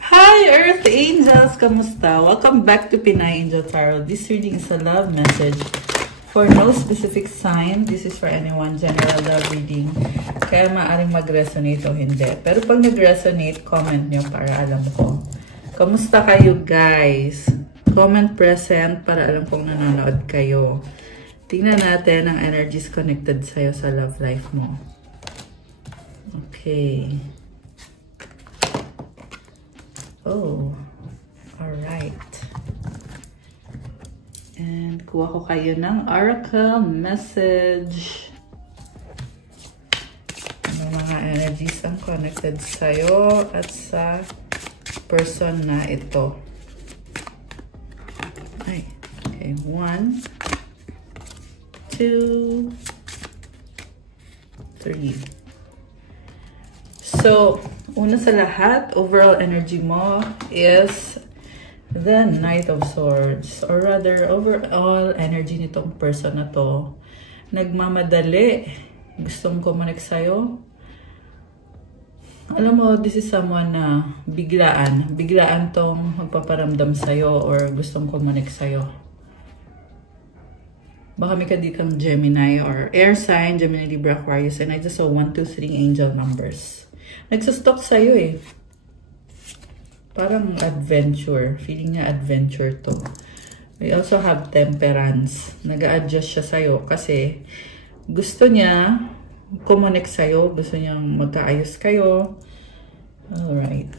Hi, Earth Angels! Kamusta? Welcome back to Pinay Angel Tarot. This reading is a love message for no specific sign. This is for anyone, general love reading. Kaya maaaring mag-resonate o hindi. Pero pag nag-resonate, comment nyo para alam ko. Kamusta kayo, guys? Comment present para alam kong nanonood kayo. Tingnan natin ang energies connected sa'yo sa love life mo. Okay. Oh, alright. And kuha ko kayo ng oracle message. Ano mga energies ang connected sa'yo at sa person na ito. Ay, okay. 1, 2, 3. So, una sa lahat, overall energy mo is the Knight of Swords. Or rather, overall energy nitong person na to. Nagmamadali. Gustong kumonek sa'yo. Alam mo, this is someone na biglaan. Biglaan tong magpaparamdam sa'yo or gustong kumonek sa'yo. Baka may kadikang Gemini or air sign, Gemini, Libra, Aquarius. And I just saw 1, 2, 3 angel numbers. Nagsustalk sa'yo eh. Parang adventure. Feeling niya adventure to. We also have temperance. Nag-a-adjust siya sa'yo kasi gusto niya kumonek sa'yo. Gusto niyang magkaayos kayo. Alright.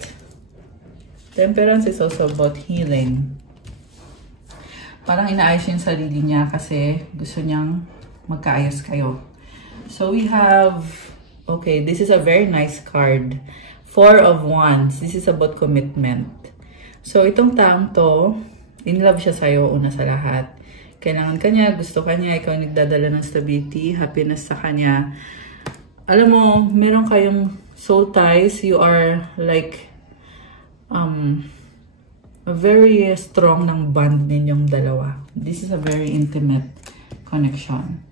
Temperance is also about healing. Parang inaayos yung sarili niya kasi gusto niyang magkaayos kayo. So we have... Okay, this is a very nice card. 4 of Wands. This is about commitment. So, itong taong to, in love siya sa'yo una sa lahat. Kailangan ka niya, gusto ka niya, ikaw nagdadala ng stability, happiness sa kanya. Alam mo, meron kayong soul ties. You are like, a very strong ng bond ninyong dalawa. This is a very intimate connection.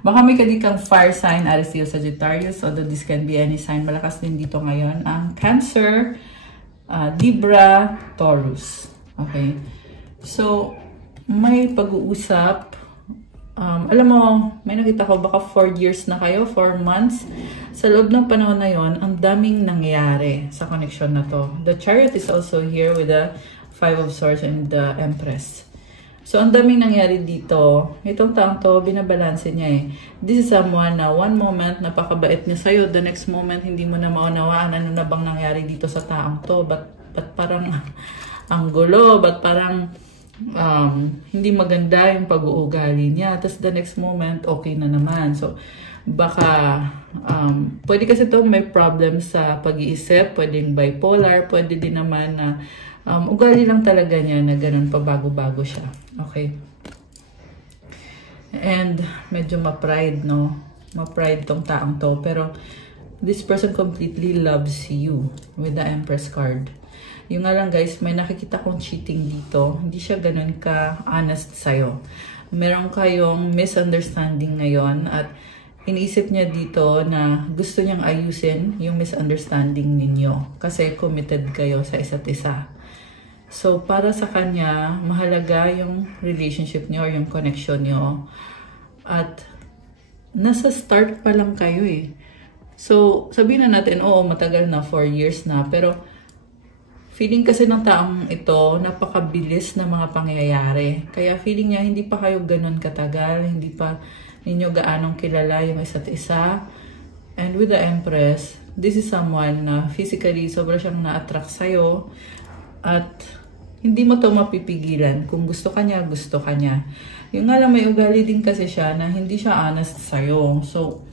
Baka may kadikang fire sign, Aries, Leo, Sagittarius, although this can be any sign. Malakas din dito ngayon ang Cancer, Libra, Taurus. Okay? So, may pag-uusap. Alam mo, may nakita ko, baka 4 years na kayo, 4 months. Sa loob ng panahon na yon, ang daming nangyayari sa connection na to. The Chariot is also here with the 5 of Swords and the Empress. So, ang daming nangyari dito. Itong taong to, binabalanse niya eh. This is someone na one moment, napakabait niya sa'yo. The next moment, hindi mo na maunawaan ano na bang nangyari dito sa taong to. Ba't parang ang gulo? Ba't parang hindi maganda yung pag-uugali niya? Tapos the next moment, okay na naman. So, baka pwede kasi ito may problem sa pag-iisip. Pwedeng bipolar. Pwede din naman na ugali lang talaga niya na ganun pa bago-bago siya. Okay. And medyo ma-pride, no? Ma-pride tong taong to. Pero this person completely loves you with the Empress card. Yung nga lang guys, may nakikita kong cheating dito. Hindi siya ganun ka-honest sa'yo. Meron kayong misunderstanding ngayon at iniisip niya dito na gusto niyang ayusin yung misunderstanding ninyo. Kasi committed kayo sa isa't isa. So, para sa kanya, mahalaga yung relationship niyo or yung connection niyo. At, nasa start pa lang kayo eh. So, sabihin na natin, oo, matagal na, 4 years na. Pero, feeling kasi ng taong ito, napakabilis na mga pangyayari. Kaya feeling niya, hindi pa kayo ganun katagal. Hindi pa ninyo gaanong kilala yung isa't isa. And with the Empress, this is someone na physically, sobra siyang na-attract sa'yo. At, hindi mo to mapipigilan. Kung gusto ka niya, gusto ka niya. Yung nga lang may ugali din kasi siya na hindi siya honest sa'yo. So,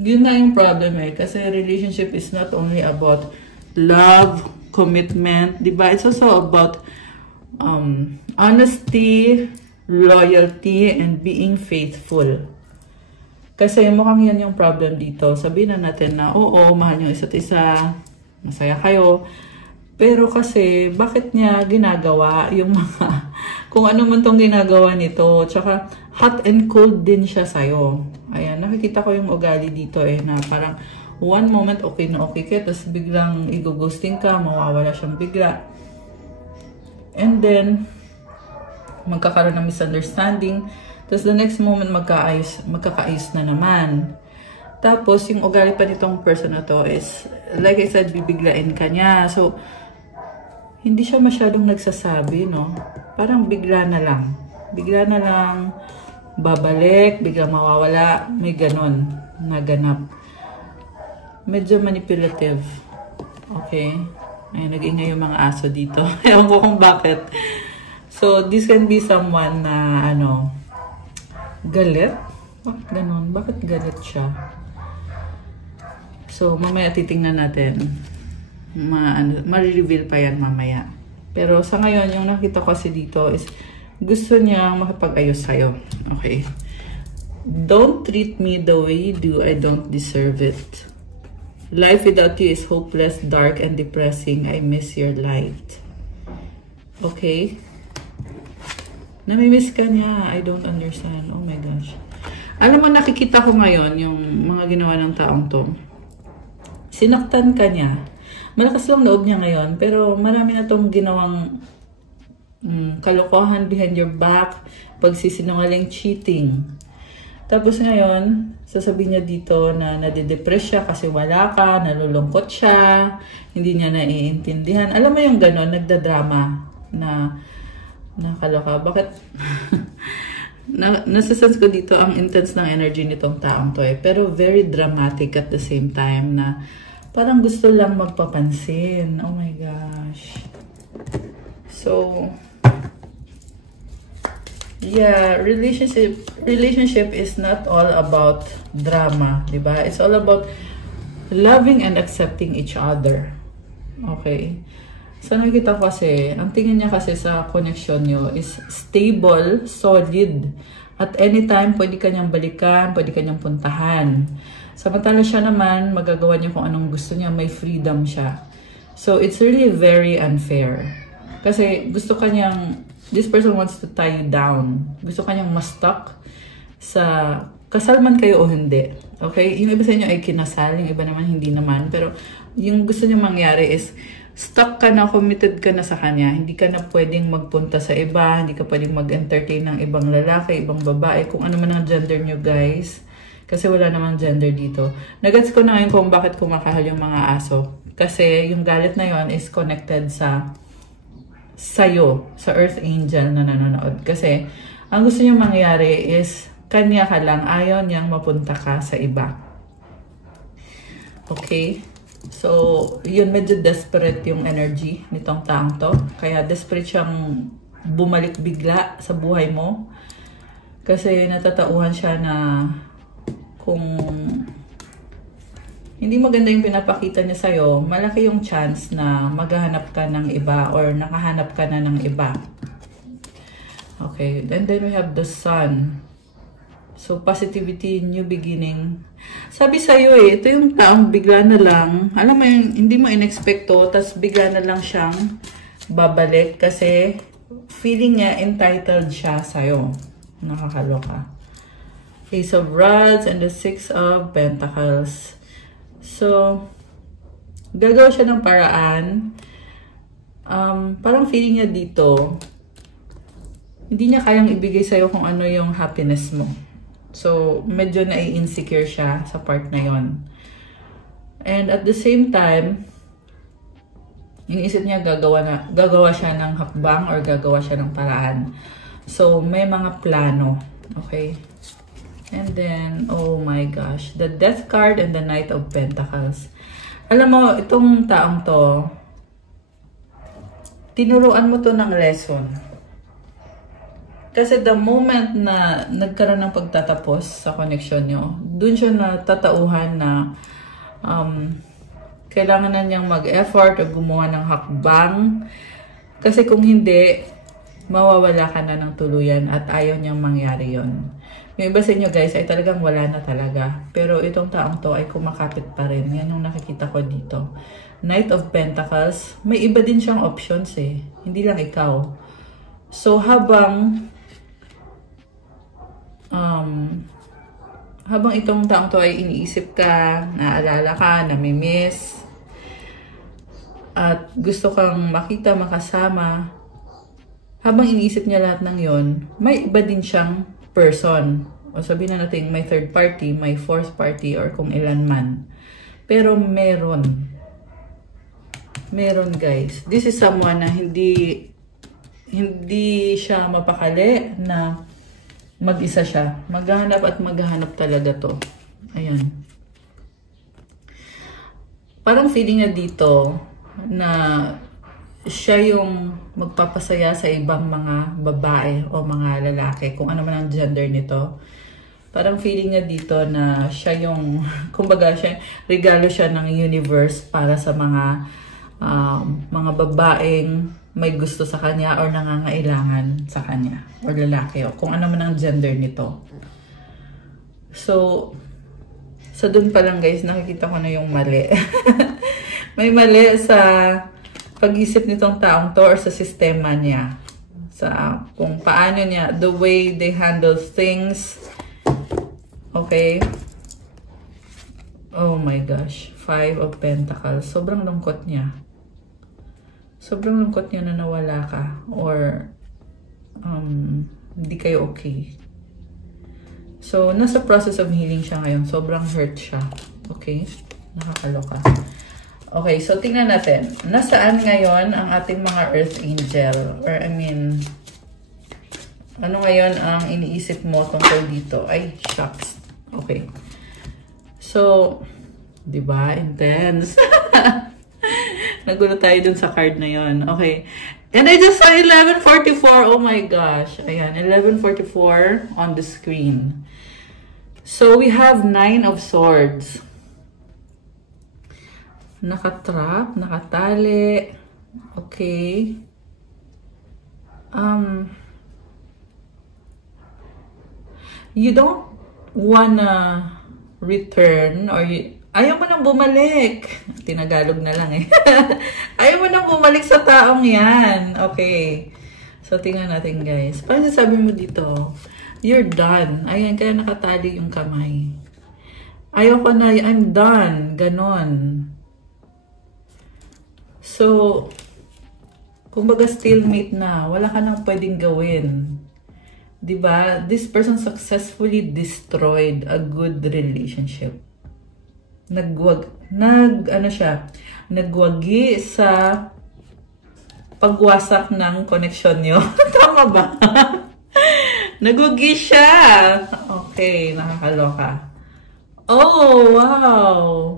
yun na yung problem eh. Kasi relationship is not only about love, commitment, diba? It's also about honesty, loyalty, and being faithful. Kasi mukhang yan yung problem dito. Sabihin na natin na, oo, mahal yung isa't isa, masaya kayo. Pero kasi, bakit niya ginagawa yung mga, kung ano man tong ginagawa nito. Tsaka, hot and cold din siya sa'yo. Ayan, nakikita ko yung ugali dito eh, na parang one moment okay na okay ka, tapos biglang i-ghosting ka, mawawala siyang bigla. And then, magkakaroon ng misunderstanding. Tapos the next moment, magkakaayos na naman. Tapos, yung ugali pa nitong person na to is, like I said, bibiglain ka niya. So, hindi siya masyadong nagsasabi, no? Parang bigla na lang. Bigla na lang, babalik, bigla mawawala. May ganon na ganap. Medyo manipulative. Okay? Ayun, nag-ingay yung mga aso dito. Ewan ko kung bakit. So, this can be someone na, galit? Bakit ganon? Bakit galit siya? So, mamaya titingnan natin. Ma-reveal pa yan mamaya. Pero sa ngayon, yung nakita ko kasi dito is gusto niya makipag-ayos sa'yo. Okay? Don't treat me the way you do. I don't deserve it. Life without you is hopeless, dark, and depressing. I miss your light. Okay? Namimiss ka niya. I don't understand. Oh my gosh. Alam mo, nakikita ko ngayon yung mga ginawa ng taong to. Sinaktan ka niya. Malakas lang loob niya ngayon, pero marami na tong ginawang kalokohan behind your back, pagsisinungaling, cheating. Tapos ngayon, sasabihin niya dito na nadidepress siya kasi wala ka, nalulungkot siya, hindi niya naiintindihan. Alam mo yung gano'n, nagdadrama na kaloka. Bakit? Nasa-sense ko dito ang intense ng energy nitong taong to eh. Pero very dramatic at the same time na parang gusto lang magpapansin. Oh my gosh. So, yeah, relationship is not all about drama, diba? It's all about loving and accepting each other. Okay? So, nakita ko kasi, ang tingin niya kasi sa connection nyo is stable, solid. At anytime, pwede kanyang balikan, pwede kanyang puntahan. Samantala siya naman, magagawa niya kung anong gusto niya, may freedom siya. So, it's really very unfair. Kasi gusto kanyang, this person wants to tie you down. Gusto kanyang ma-stuck sa, kasal man kayo o hindi. Okay? Yung iba sa inyo ay kinasal, yung iba naman hindi naman. Pero, yung gusto niya mangyari is, stuck ka na, committed ka na sa kanya. Hindi ka na pwedeng magpunta sa iba, hindi ka pwedeng mag-entertain ng ibang lalaki, ibang babae, kung ano man ang gender nyo, guys. Kasi wala namang gender dito. Nagets ko na ngayon kung bakit kumakahal yung mga aso. Kasi yung galit na yon is connected sa'yo, sa Earth Angel na nanonood. Kasi ang gusto niya mangyari is kanya ka lang, ayaw niyang mapunta ka sa iba. Okay? So, yun, medyo desperate yung energy nitong taong to. Kaya desperate siyang bumalik bigla sa buhay mo. Kasi natatauhan siya na kung hindi maganda yung pinapakita niya sa'yo, malaki yung chance na maghahanap ka ng iba or nakahanap ka na ng iba. Okay, and then we have the Sun. So, positivity, new beginning. Sabi sa'yo ito yung taong bigla na lang, alam mo yung hindi mo in-expecto, tas bigla na lang siyang babalik kasi feeling niya entitled siya sa'yo. Nakakaloka. Ace of Rods and the Six of Pentacles. So, gagawa siya ng paraan. Parang feeling niya dito, hindi niya kayang ibigay sa'yo kung ano yung happiness mo. So, medyo nai-insecure siya sa part na yon. And at the same time, iniisip niya gagawa siya ng hakbang or gagawa siya ng paraan. So, may mga plano. Okay? And then, oh my gosh, the Death card and the Knight of Pentacles. Alam mo, itong taong to, tinuruan mo to ng lesson. Kasi the moment na nagkaroon ng pagtatapos sa connection nyo, dun siya natatauhan na kailangan na niyang mag-effort o gumawa ng hakbang. Kasi kung hindi, mawawala ka na ng tuluyan at ayaw niyang mangyari yon. Yung iba sa inyo guys ay talagang wala na talaga. Pero itong taong to ay kumakapit pa rin. Yan yung nakikita ko dito. Knight of Pentacles, may iba din siyang options eh. Hindi lang ikaw. So habang habang itong taong to ay iniisip ka, naaalala ka, namimiss, at gusto kang makita, makasama, habang iniisip niya lahat ng yon, may iba din siyang person. O sabihin na natin, may third party, may fourth party, or kung ilan man. Pero meron. Meron, guys. This is someone na hindi siya mapakali na mag-isa siya. Maghahanap at maghahanap talaga to. Ayan. Parang feeling na dito na siya yung magpapasaya sa ibang mga babae o mga lalaki, kung ano man ang gender nito. Parang feeling niya dito na siya yung, kumbaga, regalo siya ng universe para sa mga babaeng may gusto sa kanya or nangangailangan sa kanya, or lalaki, o kung ano man ang gender nito. So dun pa lang, guys, nakikita ko na yung mali. May mali sa pag-isip nitong taong to or sa sistema niya. Sa kung paano niya, the way they handle things. Okay? Oh my gosh. 5 of Pentacles. Sobrang lungkot niya. Sobrang lungkot niya na nawala ka. Or, hindi kayo okay. So, nasa process of healing siya ngayon. Sobrang hurt siya. Okay? Nakakaloka. Okay, so tingnan natin. Nasaan ngayon ang ating mga Earth Angel? Or, I mean, ano ngayon ang iniisip mo tungkol dito? Ay, shucks. Okay. So, diba? Intense. Nagulo tayo dun sa card na yon. Okay. And I just saw 11:44. Oh my gosh. Ayan, 11:44 on the screen. So, we have 9 of Swords. Nakatrap, nakatali. Okay. You don't wanna return or ayaw mo nang bumalik. Tinagalog na lang eh. Ayaw mo nang bumalik sa taong yan. Okay. So, tingnan natin, guys. Paano sabi mo dito? You're done. Ayan, kaya nakatali yung kamay. Ayaw ko na, I'm done. Ganon. So, kumbaga stalemate na. Wala ka nang pwedeng gawin. Diba? This person successfully destroyed a good relationship. Nagwagi sa pagwasak ng connection nyo. Tama ba? Nagwagi siya. Okay, nakakaloka. Oh, wow.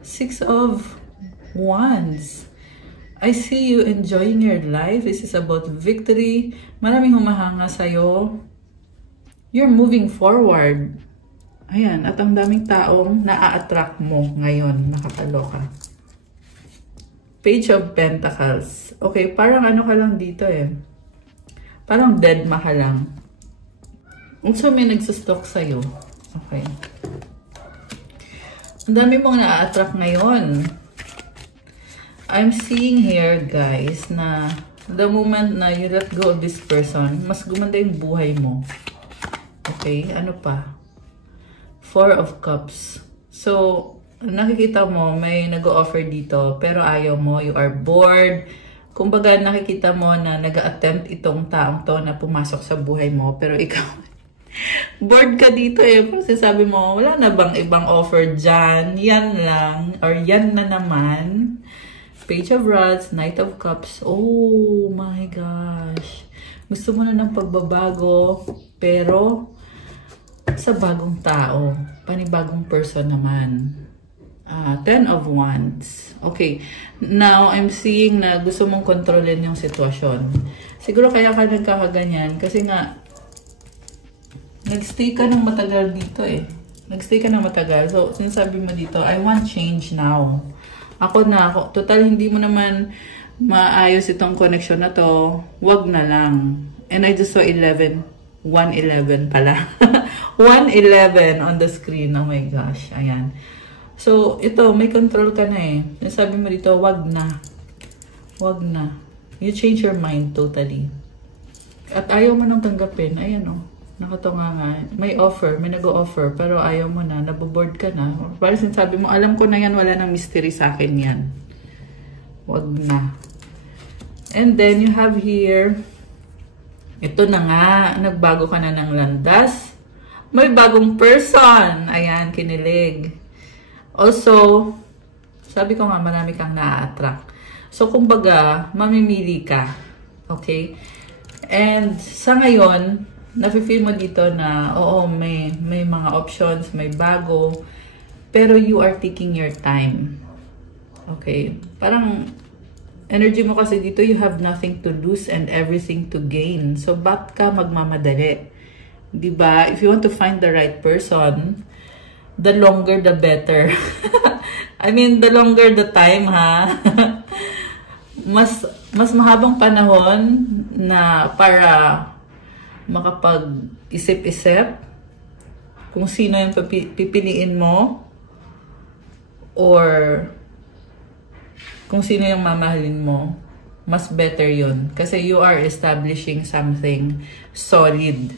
6 of Wands. I see you enjoying your life. This is about victory. Maraming humahanga sa'yo. You're moving forward. Ayan, at ang daming taong na-attract mo ngayon. Nakakaloka. Page of Pentacles. Okay, parang ano ka lang dito eh. Parang dead ma ka lang. So, may nagsustok sa'yo. Okay. Ang dami mong na-attract ngayon. I'm seeing here, guys, na the moment na you let go of this person, mas gumanda yung buhay mo. Okay, ano pa? 4 of Cups. So, nakikita mo, may nag-o-offer dito, pero ayaw mo, you are bored. Kumbaga, nakikita mo na nag-attempt itong taong to na pumasok sa buhay mo, pero ikaw, bored ka dito eh. Kasi sabi mo, wala na bang ibang offer dyan? Yan lang, or yan na naman. Page of Rods, Knight of Cups. Oh my gosh. Gusto mo na ng pagbabago, pero sa bagong tao. Panibagong person naman. 10 of Wands. Okay. Now, I'm seeing na gusto mong kontrolin yung sitwasyon. Siguro kaya ka nagkakaganyan kasi nga, nagstay ka ng matagal dito eh. Nagstay ka ng matagal. So, sinasabi mo dito, I want change now. Ako na, total hindi mo naman maayos itong connection na to, wag na lang. And I just saw 111 pala. 111 on the screen. Oh my gosh, ayan. So, ito, may control ka na eh. Sabi mo dito, wag na. Wag na. You change your mind totally. At ayaw mo nang tanggapin. Ayan oh. Nakatunga nga. May offer, may nag-o-offer, pero ayaw mo na, naboboard ka na. Parang sinasabi mo, alam ko na yan, wala nang mystery sa akin yan. Wag na. And then, you have here, ito na nga, nagbago ka na ng landas. May bagong person. Ayan, kinilig. Also, sabi ko nga, marami kang na-attract. So, kumbaga, mamimili ka. Okay? And, sa ngayon, nafe-feel mo dito na, oo, may mga options, may bago, pero you are taking your time. Okay? Parang, energy mo kasi dito, you have nothing to lose and everything to gain. So, ba't ka magmamadali? Diba? If you want to find the right person, the longer the better. I mean, the longer the time, ha? mas mahabang panahon na para makapag-isip-isip kung sino yung pipiliin mo or kung sino yung mamahalin mo. Mas better yun. Kasi you are establishing something solid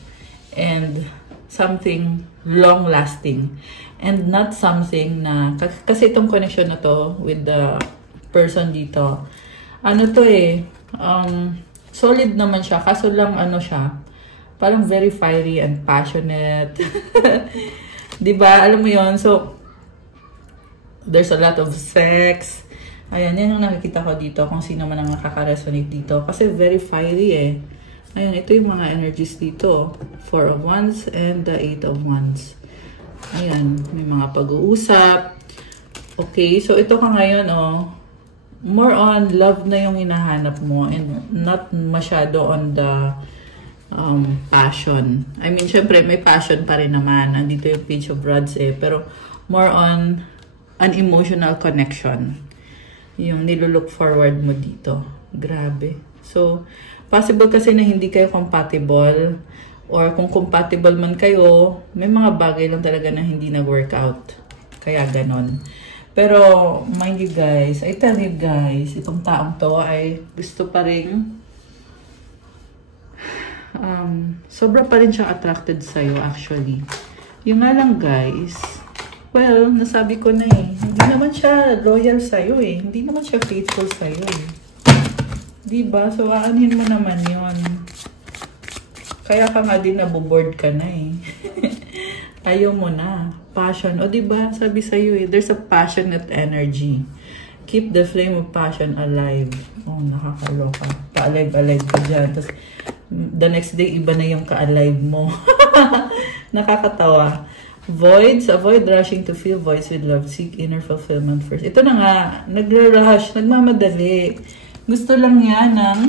and something long-lasting. And not something na, kasi itong connection na to with the person dito, ano to solid naman siya, kaso lang ano siya, parang very fiery and passionate. Diba? Alam mo yon. So, there's a lot of sex. Ayan, yan yung nakikita ko dito, kung sino man ang nakaka-resonate dito. Kasi very fiery Ayan, ito yung mga energies dito. 4 of Wands and the 8 of Wands. Ayan, may mga pag-uusap. Okay, so ito ka ngayon, more on love na yung hinahanap mo and not masyado on the passion. I mean, syempre, may passion pa rin naman. Nandito yung Page of Rods pero more on an emotional connection. Yung nilulook forward mo dito. Grabe. So, possible kasi na hindi kayo compatible or kung compatible man kayo, may mga bagay lang talaga na hindi nag-workout. Kaya ganon. Pero, mind you guys, I tell you guys, itong taong to ay gusto pa rin, sobra pa rin siyang attracted sa'yo actually. Yung nga lang guys, well, nasabi ko na hindi naman siya loyal sa'yo hindi naman siya faithful sa'yo Diba? So, aanhin mo naman yon. Kaya ka nga din naboboard ka na Ayaw mo na. Passion. O diba? Sabi sa'yo there's a passionate energy. Keep the flame of passion alive. Oh, nakakaloka. Pa-alive-alive ka dyan. Tapos, the next day, iba na yung ka-alive mo. Nakakatawa. Voids. Avoid rushing to fill voids with love. Seek inner fulfillment first. Ito na nga. Nagra-rush. Nagmamadali. Gusto lang yan ng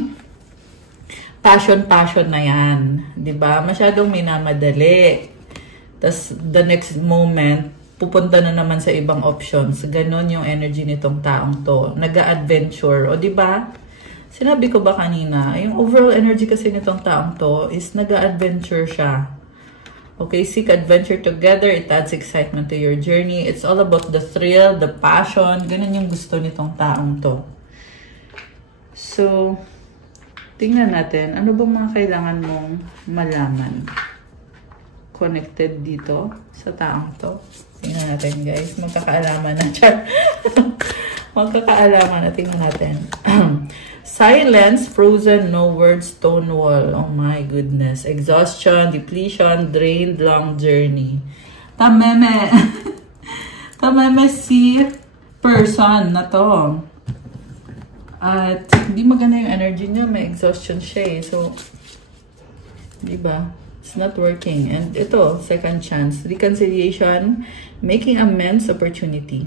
passion na yan. Diba? Masyadong minamadali. Tapos, the next moment, pupunta na naman sa ibang options. Ganon yung energy nitong taong to. Nag-a-adventure. O diba? Sinabi ko ba kanina, yung overall energy kasi nitong taong to is nag-a-adventure siya. Okay? Seek adventure together. It adds excitement to your journey. It's all about the thrill, the passion. Ganon yung gusto nitong taong to. So, tingnan natin, ano bang mga kailangan mong malaman? Connected dito sa taong to. Tingnan natin guys, magkakaalaman na siya. Magkakaalaman na, tingnan natin. Silence, frozen, no words, stone wall. Oh my goodness. Exhaustion, depletion, drained, long journey. Tameme. Tameme si person na to. At hindi maganda yung energy niya, may exhaustion siya So, diba? It's not working. And ito, second chance. Reconciliation, making amends, opportunity.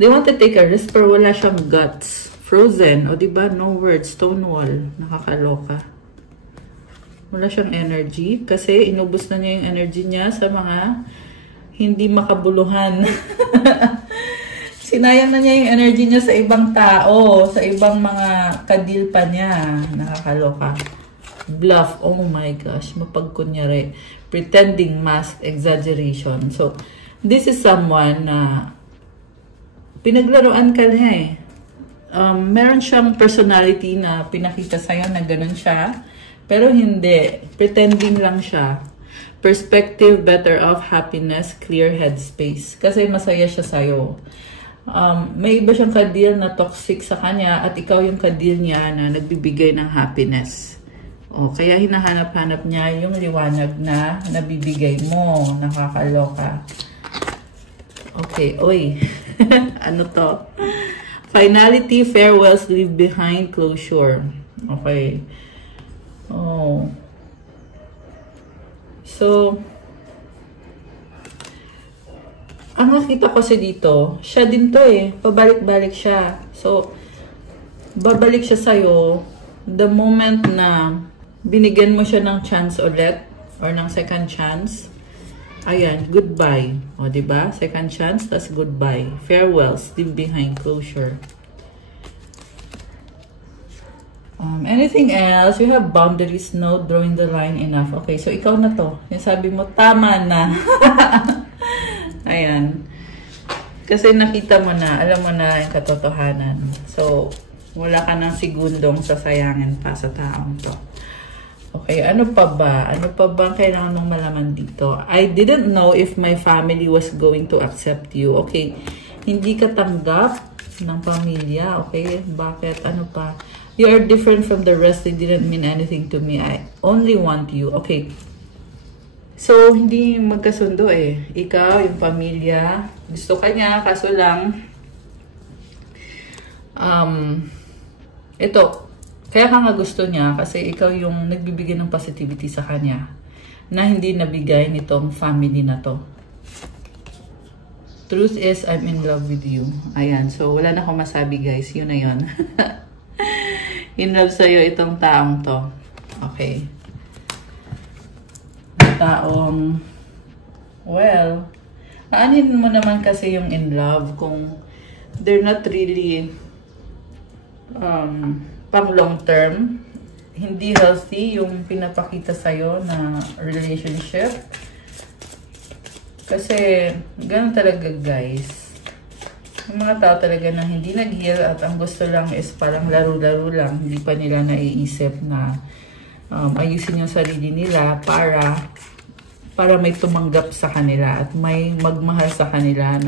They want to take a risk pero wala siyang guts. Frozen. O diba? No words. Stone wall. Nakakaloka. Wala siyang energy kasi inubos na niya yung energy niya sa mga hindi makabuluhan. Sinayang na niya yung energy niya sa ibang tao, sa ibang mga kadil pa niya. Nakakaloka. Bluff. Oh my gosh. Mapagkunyari. Pretending, mask, exaggeration. So, this is someone na pinaglaruan ka niya meron siyang personality na pinakita sa'yo na ganun siya. Pero hindi. Pretending lang siya. Perspective, better off, happiness, clear headspace. Kasi masaya siya sa'yo. May iba siyang ka-deal na toxic sa kanya at ikaw yung ka-deal niya na nagbibigay ng happiness. Kaya hinahanap-hanap niya yung liwanag na nabibigay mo. Nakakaloka. Okay, oy. Ano to? Finality, farewells, leave behind, closure. Okay. So, ang nakita ko kasi dito, siya din to eh. Pabalik-balik siya. So, babalik siya sa'yo the moment na binigyan mo siya ng chance ulit or ng second chance. Ayan, goodbye. O, diba? Second chance, tas goodbye. Farewells, leave behind, closure. Anything else? You have boundaries, no drawing the line enough. Okay, so ikaw na to. Yung sabi mo, tama na. Ayan. Kasi nakita mo na, alam mo na yung katotohanan. So, wala ka ng segundong sasayangin pa sa taong to. Okay, ano pa ba? Ano pa ba kailangan mong malaman dito? I didn't know if my family was going to accept you. Okay, hindi ka tanggap ng pamilya. Okay, bakit? Ano pa? You are different from the rest. They didn't mean anything to me. I only want you. Okay. So, hindi magkasundo eh. Ikaw, yung pamilya, gusto ka niya, kaso lang, ito, kaya ka nga gusto niya kasi ikaw yung nagbibigay ng positivity sa kanya na hindi nabigay nitong family na to. Truth is, I'm in love with you. Ayan. So, wala na akong masabi guys. Yun na yun. In love sa'yo itong taong to. Okay. Taong, well, aanin mo naman kasi yung in love kung they're not really pang long term. Hindi healthy yung pinapakita sa'yo na relationship. Kasi, ganun talaga guys. Yung mga tao talaga na hindi nag-heal at ang gusto lang is parang laro-laro lang. Hindi pa nila naiisip na ayusin yung sarili nila para may tumanggap sa kanila at may magmahal sa kanila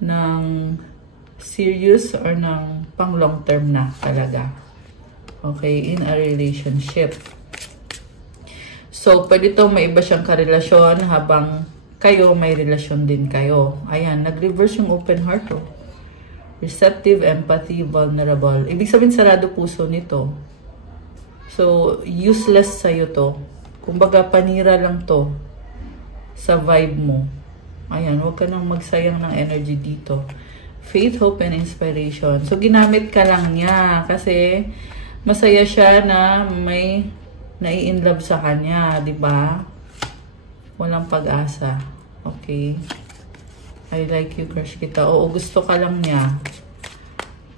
ng serious or ng pang long term na talaga. Okay, in a relationship. So, pwede to may iba siyang karelasyon habang kayo may relasyon din kayo. Ayan, nag-reverse yung open heart to. Receptive, empathy, vulnerable. Ibig sabihin sarado puso nito. So, useless sa'yo to. Kumbaga, panira lang to sa vibe mo. Ayan, huwag ka nang magsayang ng energy dito. Faith, hope, and inspiration. So, ginamit ka lang niya kasi masaya siya na may nai-inlove sa kanya, di ba? Walang pag-asa. Okay? I like you, crush kita. Oo, gusto ka lang niya.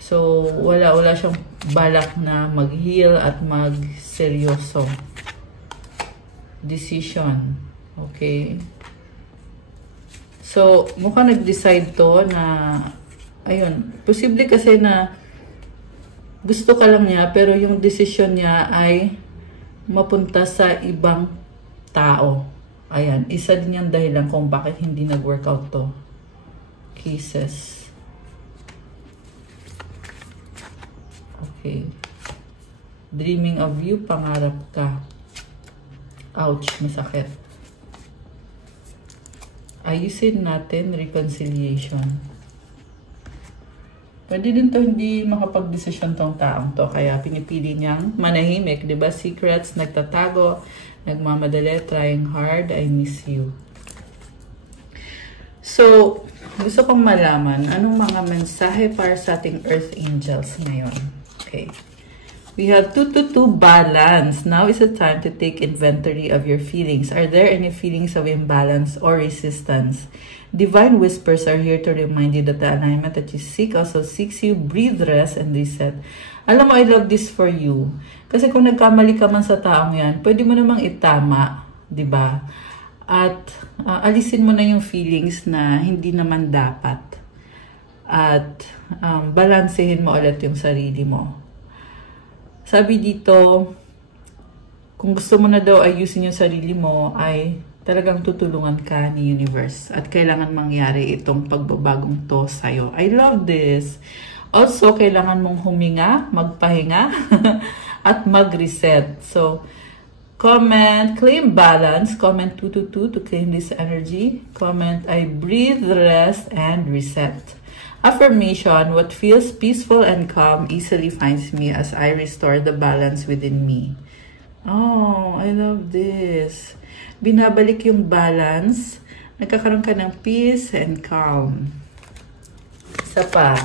So, wala siyang balak na mag-heal at mag-seryoso. Decision. Okay? So, mukhang nag-decide to na, ayun, posible kasi na gusto ka lang niya, pero yung decision niya ay mapunta sa ibang tao. Ayan, isa din yung dahilan kung bakit hindi nag-workout to. Kisses. Okay. Dreaming of you, pangarap ka. Ouch, masakit. Ayusin natin, reconciliation. Pwede din to hindi makapag-desisyon tong taong to. Kaya pinipili niyang manahimik. Diba? Secrets, nagtatago, nagmamadali, trying hard, I miss you. So, gusto kong malaman, anong mga mensahe para sa ating Earth Angels ngayon? Okay. We have 222 balance. Now is the time to take inventory of your feelings. Are there any feelings of imbalance or resistance? Divine whispers are here to remind you that the alignment that you seek also seeks you. Breathe, rest, and reset. Alam mo, I love this for you. Kasi kung nagkamali ka man sa taong yan, pwede mo namang itama, di ba? At alisin mo na yung feelings na hindi naman dapat. At balansehin mo ulit yung sarili mo. Sabi dito, kung gusto mo na daw ayusin yung sarili mo, ay talagang tutulungan ka ni universe. At kailangan mangyari itong pagbabagong to sa'yo. I love this. Also, kailangan mong huminga, magpahinga, at mag-reset. So, comment, claim balance. Comment 222 to claim this energy. Comment, I breathe, rest, and reset. Affirmation, what feels peaceful and calm easily finds me as I restore the balance within me. Oh, I love this. Binabalik yung balance. Nagkakaroon ka ng peace and calm. Isa pa.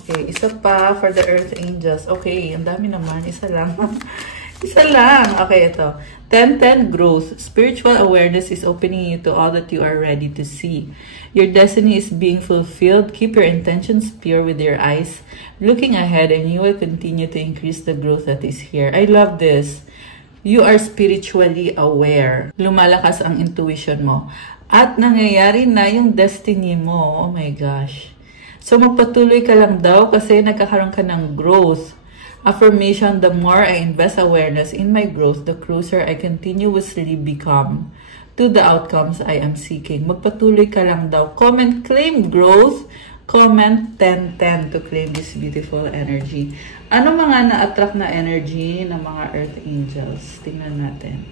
Okay, isa pa for the earth angels. Okay, ang dami naman. Isa lang. Isa lang. Okay, ito. 10-10 growth. Spiritual awareness is opening you to all that you are ready to see. Your destiny is being fulfilled. Keep your intentions pure with your eyes looking ahead, and you will continue to increase the growth that is here. I love this. You are spiritually aware. Lumalakas ang intuition mo. At nangyayari na yung destiny mo. Oh my gosh. So magpatuloy ka lang daw kasi nagkakaroon ka ng growth. Affirmation, the more I invest awareness in my growth, the closer I continuously become to the outcomes I am seeking. Magpatuloy ka lang daw. Comment, claim growth. Comment 10-10 to claim this beautiful energy. Ano mga na-attract na energy ng mga earth angels? Tingnan natin.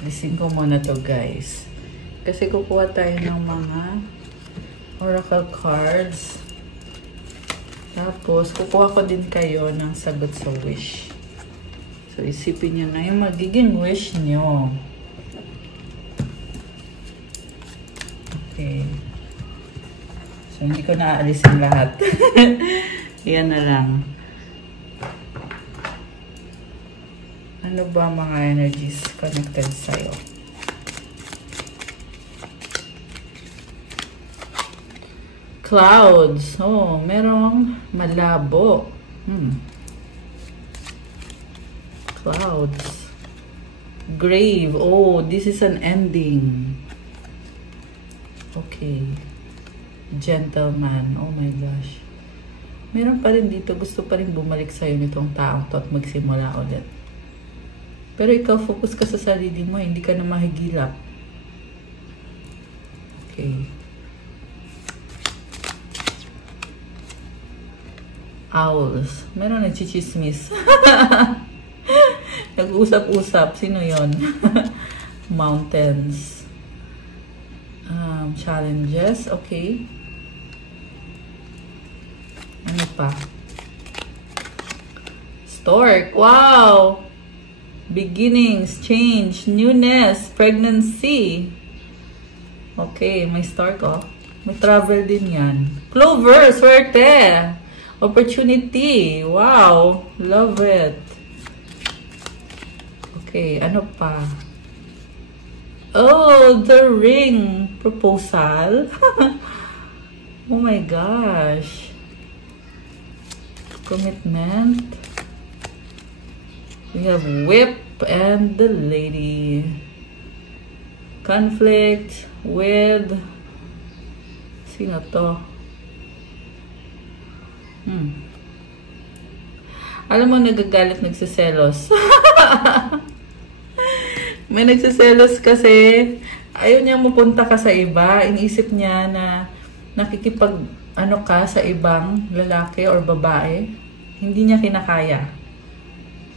Listen ko muna to guys. Kasi kukuha tayo ng mga oracle cards. Tapos, kukuha ko din kayo ng sagot sa wish. So, isipin nyo na yung magiging wish nyo. Okay. So, hindi ko naaalisin lahat. Yan na lang. Ano ba mga energies connected sa'yo? Clouds. Oh, merong malabo. Clouds. Grave. Oh, this is an ending. Okay. Gentleman. Oh my gosh. Meron pa rin dito. Gusto pa rin bumalik sa'yo nitong taong to at magsimula ulit. Pero ikaw, focus ka sa sarili mo. Hindi ka na mahigilap. Okay. Owls. Meron nagchichismis. Nag-usap-usap. Sino yon? Mountains. Challenges. Okay. Ano pa? Stork. Wow! Beginnings, change, newness, pregnancy. Okay, may stork oh. May travel din yan. Clover, swerte. Opportunity. Wow. Love it. Okay, ano pa? Oh, the ring. Proposal. Oh my gosh. Commitment. We have whip and the lady. Conflict with... Sino to? Alam mo, nagagalit, nagsiselos. May nagsiselos kasi ayaw niya mapunta ka sa iba. Iniisip niya na nakikipag ano ka sa ibang lalaki or babae. Hindi niya kinakaya.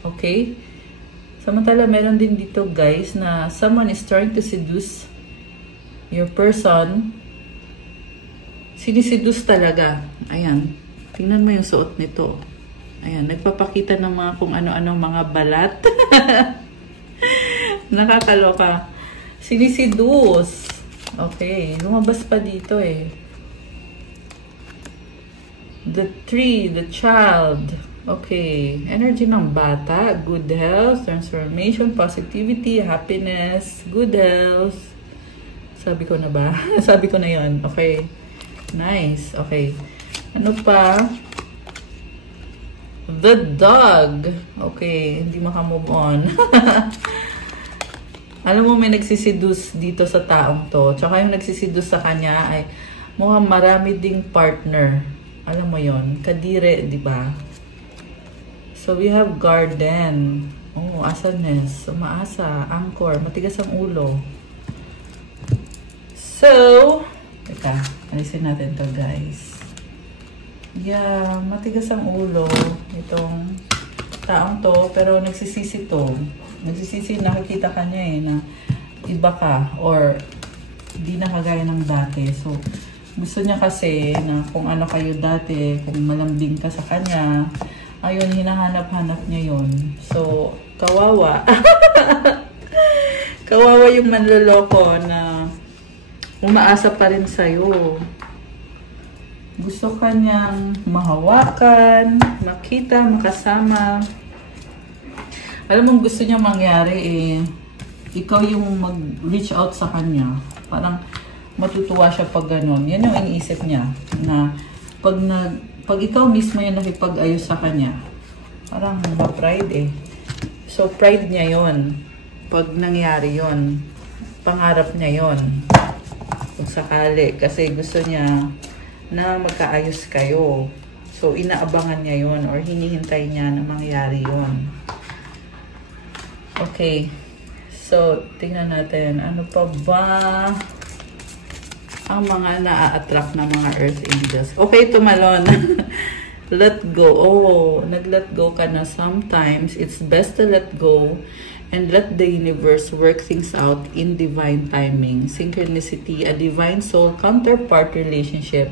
Okay? Samantala, meron din dito guys na someone is trying to seduce your person. Siniseduce talaga. Ayan. Tingnan mo yung suot nito. Ayan, nagpapakita ng mga kung ano-anong mga balat. Nakakaloka. Sinisidus. Okay, lumabas pa dito eh. The tree, the child. Okay, energy ng bata, good health, transformation, positivity, happiness, good health. Sabi ko na ba? Sabi ko na yon. Okay. Nice. Okay. Ano pa? The dog. Okay, hindi makamove on. Alam mo, may nagsisidus dito sa taong to. Tsaka yung nagsisidus sa kanya ay mukhang marami ding partner. Alam mo yon, kadire, di ba? So, we have garden. Oh, asanes. Umaasa. Anchor. Matigas ang ulo. So, teka. Alisin natin to guys. Yeah, matigas ang ulo. Itong taong to. Pero nagsisisi to. Nagsisisi, nakikita ka niya eh na iba ka. Or, di na kagaya ng dati. So, gusto niya kasi na kung ano kayo dati, kung malambing ka sa kanya, ayun, hinahanap-hanap niya yun. So, kawawa. Kawawa yung manloloko na umaasa pa rin sa'yo. Gusto ka niyang mahawakan, makita, makasama. Alam mo, gusto niya mangyari eh, ikaw yung mag-reach out sa kanya. Parang matutuwa siya pag gano'n. Yan yung iniisip niya. Na pag ikaw mismo yung nakipag-ayos sa kanya, parang ma-pride eh. So, pride niya yon. Pag nangyari yon, pangarap niya yon. Kung sakali. Kasi gusto niya na magkaayos kayo. So, inaabangan niya yon or hinihintay niya na mangyari yon. Okay. So, tingnan natin. Ano pa ba ang mga na-attract na mga Earth Angels? Okay, tumalon. Let go. Oh, nag-let go ka na sometimes. It's best to let go and let the universe work things out in divine timing. Synchronicity, a divine soul counterpart relationship,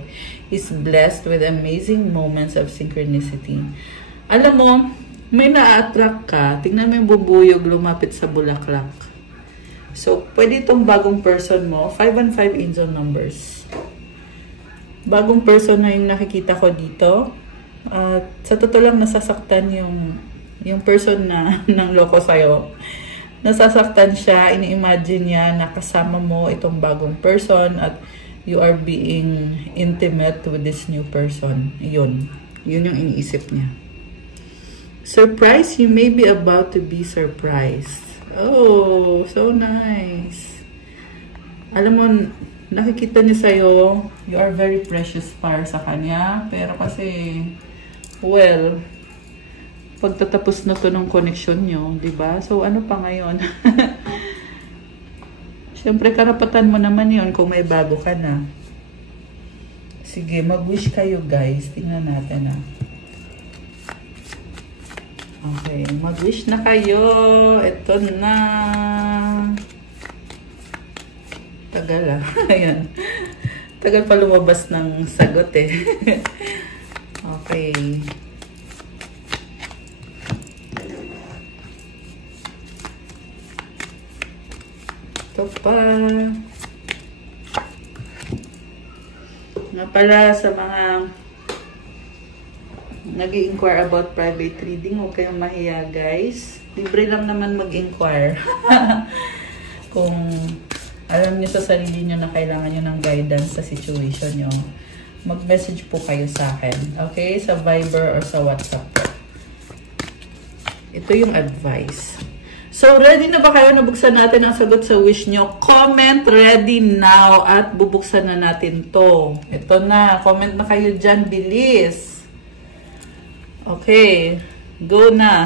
is blessed with amazing moments of synchronicity. Alam mo, may na-attract ka. Tingnan mo yung bubuyog lumapit sa bulaklak. So, pwede itong bagong person mo. 5 and 5 angel numbers. Bagong person na yung nakikita ko dito. At sa totoo lang nasasaktan yung person na nang loko sa'yo. Nasasaktan siya, ini-imagine niya na kasama mo itong bagong person at you are being intimate with this new person. Yun yung iniisip niya. Surprise, you may be about to be surprised. Oh, so nice. Alam mo, nakikita niya sa'yo, you are very precious para sa kanya. Pero kasi, well, pagtatapos na to ng connection nyo, diba? So, ano pa ngayon? Siyempre, karapatan mo naman yun kung may bago ka na. Sige, mag-wish kayo guys. Tingnan natin ah. Okay, mag-wish na kayo. Ito na. Tagal ah. Ayan. Tagal pa lumabas ng sagot eh. Okay. Ito pa. Nga pala sa mga nag-i-inquire about private reading, huwag kayong mahiya guys. Libre lang naman mag-inquire. Kung alam niyo sa sarili niyo na kailangan niyo ng guidance sa situation niyo, mag-message po kayo sa akin. Okay? Sa Viber or sa WhatsApp po. Ito yung advice. So, ready na ba kayo? Nabuksan natin ang sagot sa wish nyo. Comment ready now at bubuksan na natin to. Ito na. Comment na kayo dyan. Bilis. Okay. Go na.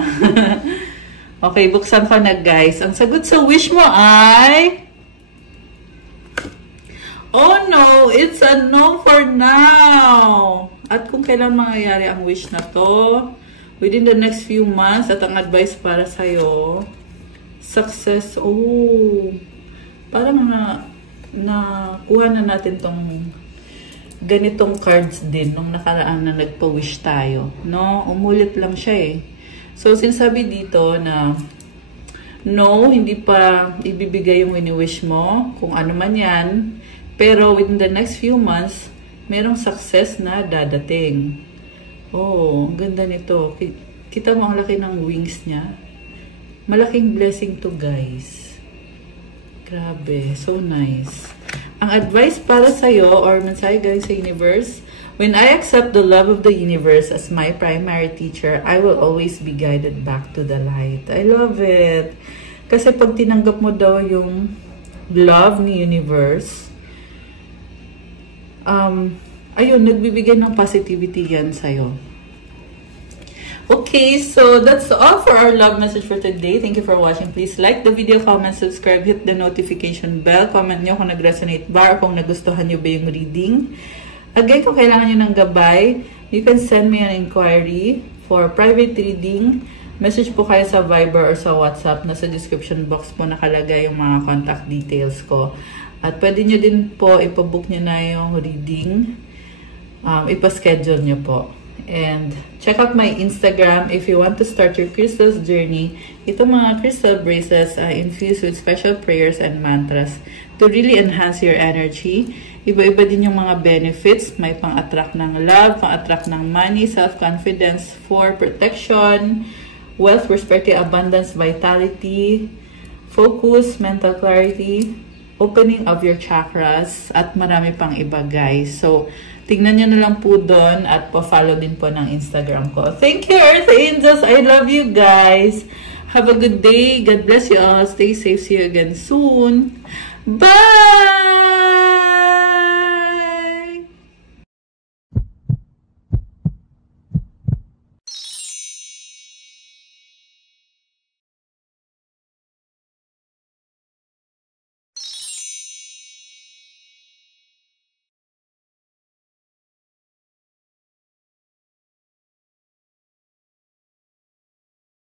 Okay, buksan ko na guys. Ang sagot sa wish mo ay... Oh no! It's a no for now! At kung kailan mangyayari ang wish na to, within the next few months, at ang advice para sa'yo, success. Oh! Parang nakuha na natin tong ganitong cards din nung nakaraan na nagpa-wish tayo. No? Umulit lang siya eh. So, sinasabi dito na no, hindi pa ibibigay yung wini-wish mo, kung ano man yan. Pero within the next few months, merong success na dadating. Oh, ganda nito. Kita mo ang laki ng wings niya. Malaking blessing to guys. Grabe, so nice. Ang advice para sa'yo or mensahe galing sa universe, when I accept the love of the universe as my primary teacher, I will always be guided back to the light. I love it. Kasi pag tinanggap mo daw yung love ni universe, ayun, nagbibigay ng positivity yan sa'yo. Okay, so that's all for our love message for today. Thank you for watching. Please like the video, comment, subscribe, hit the notification bell. Comment nyo kung nag-resonate ba or kung nagustuhan nyo ba yung reading. Again, kung kailangan nyo ng gabay, you can send me an inquiry for private reading. Message po kayo sa Viber or sa WhatsApp. Nasa description box po nakalagay yung mga contact details ko. At pwede nyo din po ipabook nyo na yung reading. Ipa-schedule nyo po. And check out my Instagram if you want to start your crystals journey. Itong mga crystal bracelets are infused with special prayers and mantras to really enhance your energy. Iba-iba din yung mga benefits. May pang-attract ng love, pang-attract ng money, self-confidence, for protection, wealth, prosperity, abundance, vitality, focus, mental clarity, opening of your chakras, at marami pang iba, guys. So, tignan nyo na lang po doon at pa-follow din po ng Instagram ko. Thank you, Earth Angels. I love you guys. Have a good day. God bless you all. Stay safe. See you again soon. Bye!